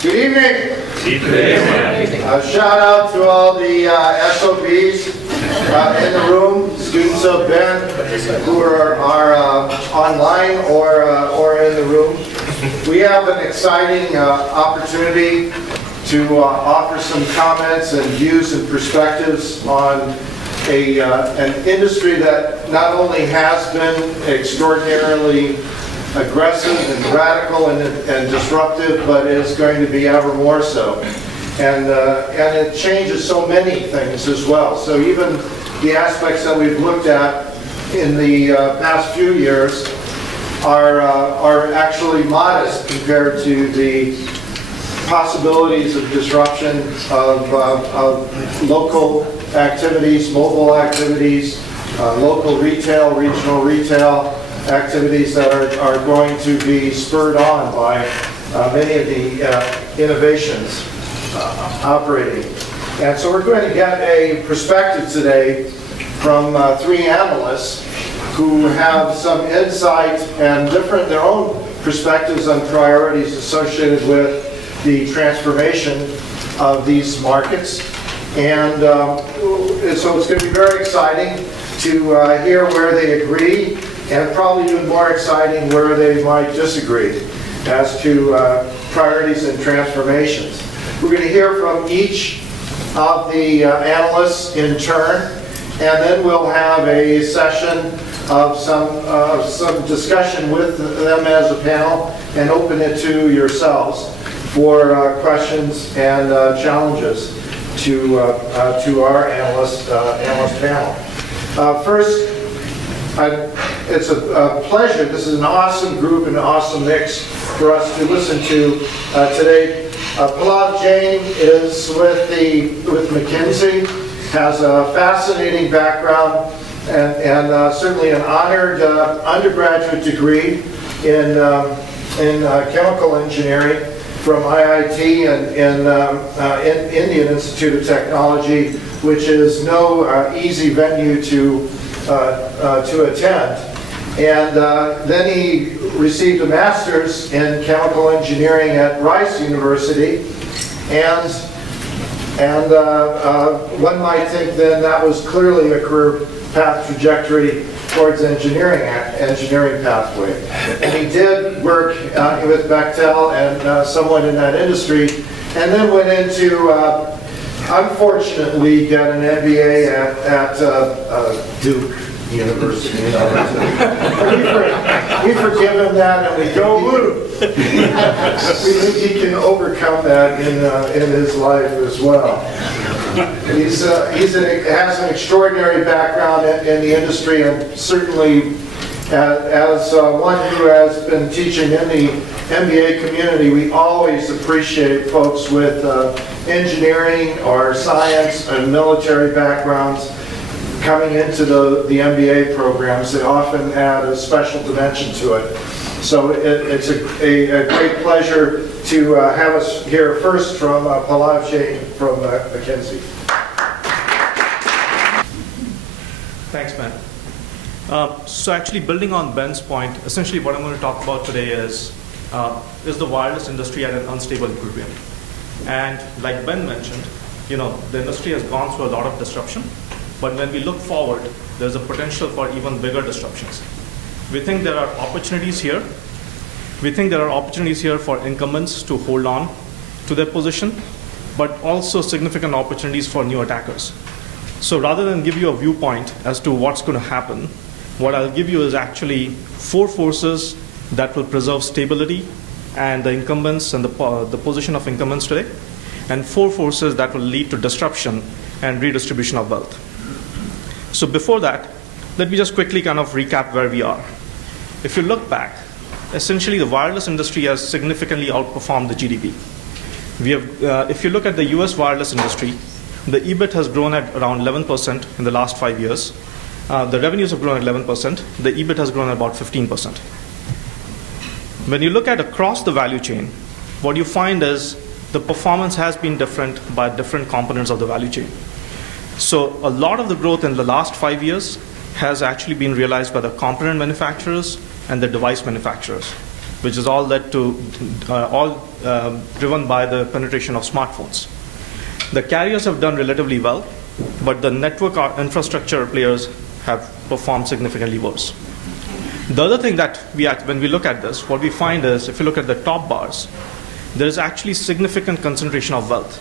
Good evening. Shout out to all the SOBs in the room, students of Benn who are online or in the room. We have an exciting opportunity to offer some comments and views and perspectives on an industry that not only has been extraordinarily aggressive and radical and disruptive, but is going to be ever more so. And it changes so many things as well. So even the aspects that we've looked at in the past few years are actually modest compared to the possibilities of disruption of local activities, mobile activities, local retail, regional retail activities that are going to be spurred on by many of the innovations operating. And so we're going to get a perspective today from three analysts who have some insight and their own perspectives on priorities associated with the transformation of these markets. And so it's going to be very exciting to hear where they agree, and probably even more exciting where they might disagree as to priorities and transformations. We're going to hear from each of the analysts in turn, and then we'll have a session of some discussion with them as a panel and open it to yourselves for questions and challenges to our analyst panel. First, it's a pleasure. This is an awesome group, an awesome mix for us to listen to today. Pallav Jain is with McKinsey, has a fascinating background and certainly an honored undergraduate degree in chemical engineering from IIT and Indian Institute of Technology, which is no easy venue to attend. And then he received a master's in chemical engineering at Rice University, and one might think then that was clearly a career path trajectory towards engineering pathway. And he did work with Bechtel and someone in that industry, and then went into, unfortunately, got an MBA at Duke University. We forgive him that, and we go, we think he can overcome that in his life as well. He has an extraordinary background in the industry, and certainly as one who has been teaching in the MBA community, we always appreciate folks with engineering or science and military backgrounds coming into the MBA programs. They often add a special dimension to it. So it's a great pleasure to have us hear first from Pallav Jain from McKinsey. Thanks, Ben. So actually building on Ben's point, essentially what I'm going to talk about today is the wireless industry at an unstable equilibrium. And like Ben mentioned, the industry has gone through a lot of disruption, but when we look forward, there's a potential for even bigger disruptions. We think there are opportunities here. We think there are opportunities here for incumbents to hold on to their position, but also significant opportunities for new attackers. So rather than give you a viewpoint as to what's going to happen, what I'll give you is actually 4 forces that will preserve stability and the incumbents and the position of incumbents today, and 4 forces that will lead to disruption and redistribution of wealth. So before that, let me just quickly kind of recap where we are. If you look back, essentially the wireless industry has significantly outperformed the GDP. We have, if you look at the US wireless industry, the EBIT has grown at around 11% in the last 5 years. The revenues have grown at 11%. The EBIT has grown at about 15%. When you look at across the value chain, what you find is the performance has been different by different components of the value chain. So a lot of the growth in the last 5 years has actually been realized by the component manufacturers and the device manufacturers. which is all driven by the penetration of smartphones. The carriers have done relatively well, but the network infrastructure players have performed significantly worse. The other thing that when we look at this, what we find is, if you look at the top bars, there is actually significant concentration of wealth.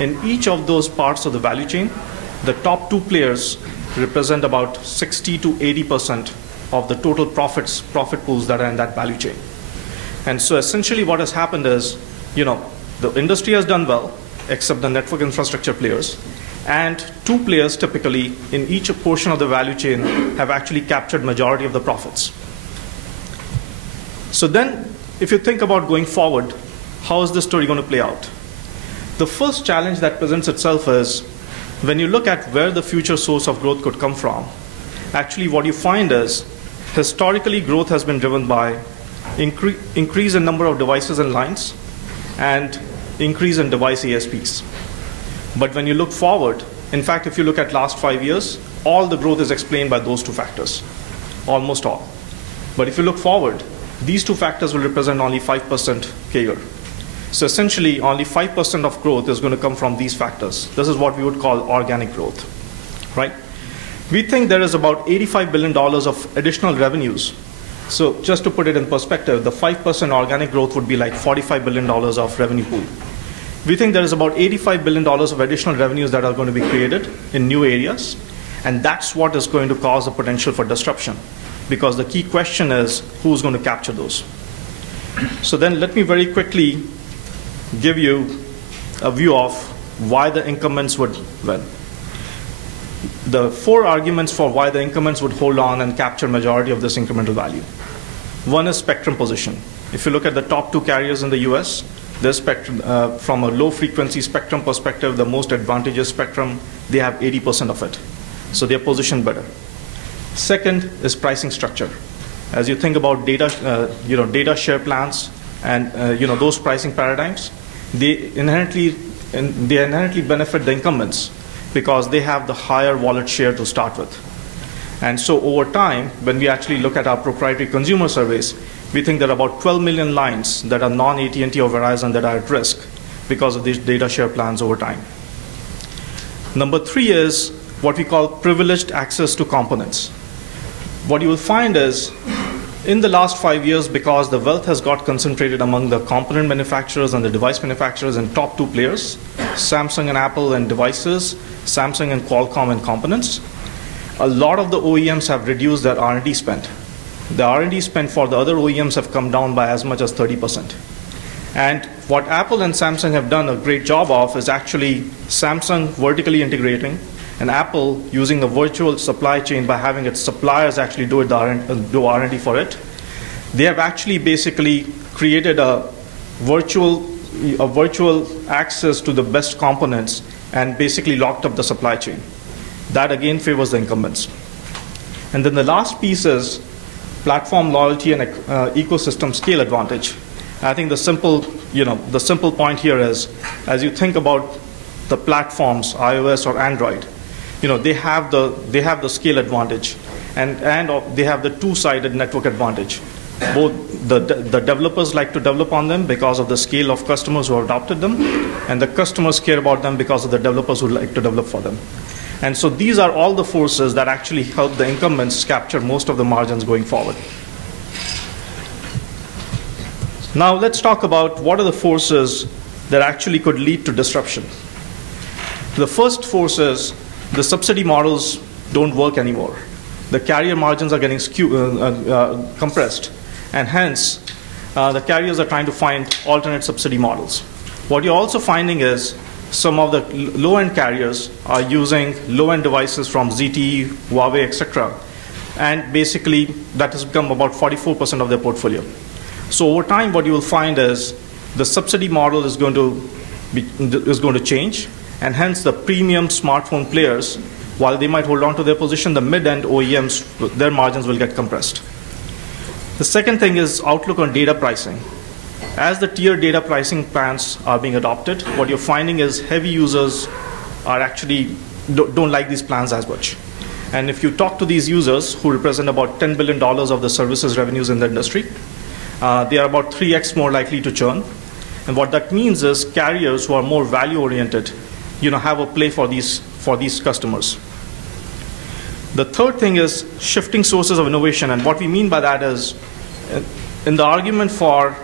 In each of those parts of the value chain, the top 2 players represent about 60 to 80% of the total profit pools that are in that value chain. And so essentially what has happened is, the industry has done well, except the network infrastructure players, and 2 players typically in each portion of the value chain have actually captured majority of the profits. So then, if you think about going forward, how is this story going to play out? The first challenge that presents itself is, when you look at where the future source of growth could come from, actually what you find is, historically growth has been driven by increase in number of devices and lines and increase in device ASPs. But when you look forward, in fact, if you look at last 5 years, all the growth is explained by those 2 factors, almost all. But if you look forward, these 2 factors will represent only 5% CAGR. So essentially, only 5% of growth is going to come from these factors. This is what we would call organic growth, right? We think there is about $85 billion of additional revenues. So just to put it in perspective, the 5% organic growth would be like $45 billion of revenue pool. We think there is about $85 billion of additional revenues that are going to be created in new areas, and that's what is going to cause the potential for disruption, because the key question is, who's going to capture those? So then let me very quickly give you a view of why the incumbents would win. The 4 arguments for why the incumbents would hold on and capture majority of this incremental value. One is spectrum position. If you look at the top 2 carriers in the US, their spectrum, from a low frequency spectrum perspective, the most advantageous spectrum, they have 80% of it. So they're positioned better. Second is pricing structure. As you think about data share plans and those pricing paradigms, they inherently benefit the incumbents because they have the higher wallet share to start with. And so over time, when we actually look at our proprietary consumer surveys, we think there are about 12 million lines that are non-AT&T or Verizon that are at risk because of these data share plans over time. Number 3 is what we call privileged access to components. What you will find is, in the last 5 years, because the wealth has got concentrated among the component manufacturers and the device manufacturers and top 2 players, Samsung and Apple in devices, Samsung and Qualcomm in components, a lot of the OEMs have reduced their R&D spend. The R&D spend for the other OEMs have come down by as much as 30%. And what Apple and Samsung have done a great job of is actually Samsung vertically integrating and Apple using the virtual supply chain by having its suppliers actually do R&D for it. They have actually basically created a virtual access to the best components and basically locked up the supply chain. That again favors the incumbents. And then the last piece is platform loyalty and ecosystem scale advantage. I think the simple point here is, as you think about the platforms, iOS or Android, they have the scale advantage, and they have the 2-sided network advantage. Both the developers like to develop on them because of the scale of customers who have adopted them, and the customers care about them because of the developers who like to develop for them. And so these are all the forces that actually help the incumbents capture most of the margins going forward. Now let's talk about what are the forces that actually could lead to disruption. The first force is the subsidy models don't work anymore. The carrier margins are getting compressed, and hence the carriers are trying to find alternate subsidy models. What you're also finding is some of the low-end carriers are using low-end devices from ZTE, Huawei, etc. And basically, that has become about 44% of their portfolio. So over time, what you will find is the subsidy model is going to change, and hence the premium smartphone players, while they might hold on to their position, the mid-end OEMs, their margins will get compressed. The second thing is outlook on data pricing. As the tier data pricing plans are being adopted, what you're finding is heavy users are actually don't like these plans as much. And if you talk to these users, who represent about $10 billion of the services revenues in the industry, they are about 3x more likely to churn. And what that means is carriers who are more value-oriented, have a play for these customers. The third thing is shifting sources of innovation, and what we mean by that is, in the argument for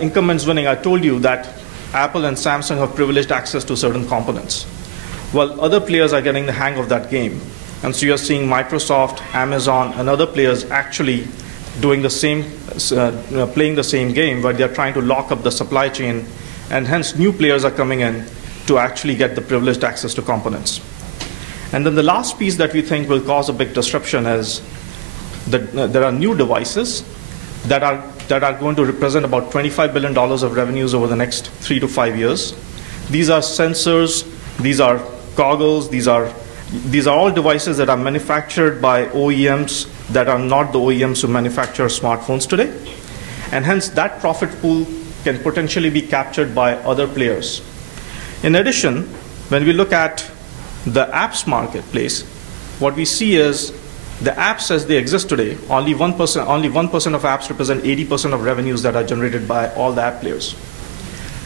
incumbents winning, I told you that Apple and Samsung have privileged access to certain components. Well, other players are getting the hang of that game, and so you're seeing Microsoft, Amazon, and other players actually doing the same, playing the same game, where they're trying to lock up the supply chain, and hence new players are coming in to actually get the privileged access to components. And then the last piece that we think will cause a big disruption is that there are new devices that are going to represent about $25 billion of revenues over the next 3 to 5 years. These are sensors, these are goggles, these are all devices that are manufactured by OEMs that are not the OEMs who manufacture smartphones today. And hence, that profit pool can potentially be captured by other players. In addition, when we look at the apps marketplace, what we see is the apps as they exist today, only 1% of apps represent 80% of revenues that are generated by all the app players.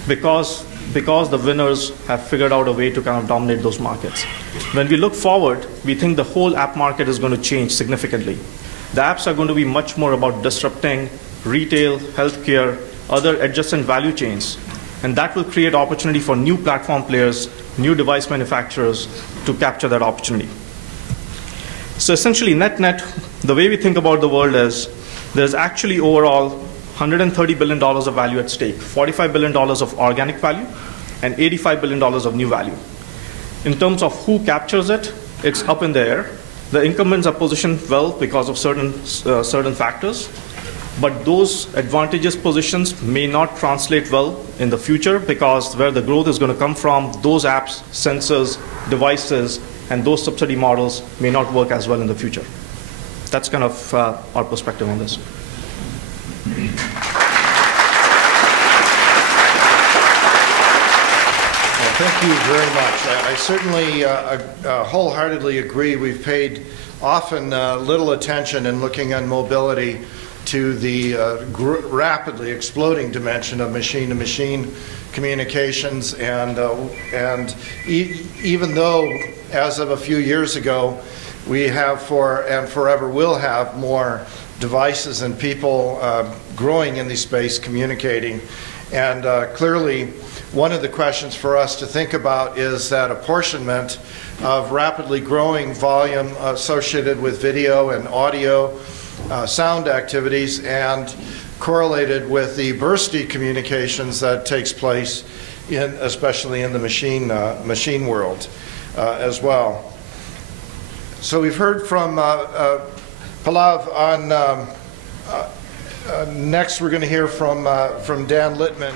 Because the winners have figured out a way to kind of dominate those markets. When we look forward, we think the whole app market is going to change significantly. The apps are going to be much more about disrupting retail, healthcare, other adjacent value chains. And that will create opportunity for new platform players, new device manufacturers to capture that opportunity. So essentially, net-net, the way we think about the world is there's actually overall $130 billion of value at stake, $45 billion of organic value, and $85 billion of new value. In terms of who captures it, it's up in the air. The incumbents are positioned well because of certain factors, but those advantageous positions may not translate well in the future because where the growth is going to come from, those apps, sensors, devices, and those subsidy models may not work as well in the future. That's kind of our perspective on this. Thank you very much. I certainly wholeheartedly agree. We've paid often little attention in looking on mobility to the rapidly exploding dimension of machine-to-machine communications, and even though, as of a few years ago, we have and forever will have more devices and people growing in the space communicating, and clearly one of the questions for us to think about is that apportionment of rapidly growing volume associated with video and audio sound activities and correlated with the bursty communications that takes place especially in the machine world as well. So we've heard from Pallav on next we're going to hear from Dan Littmann.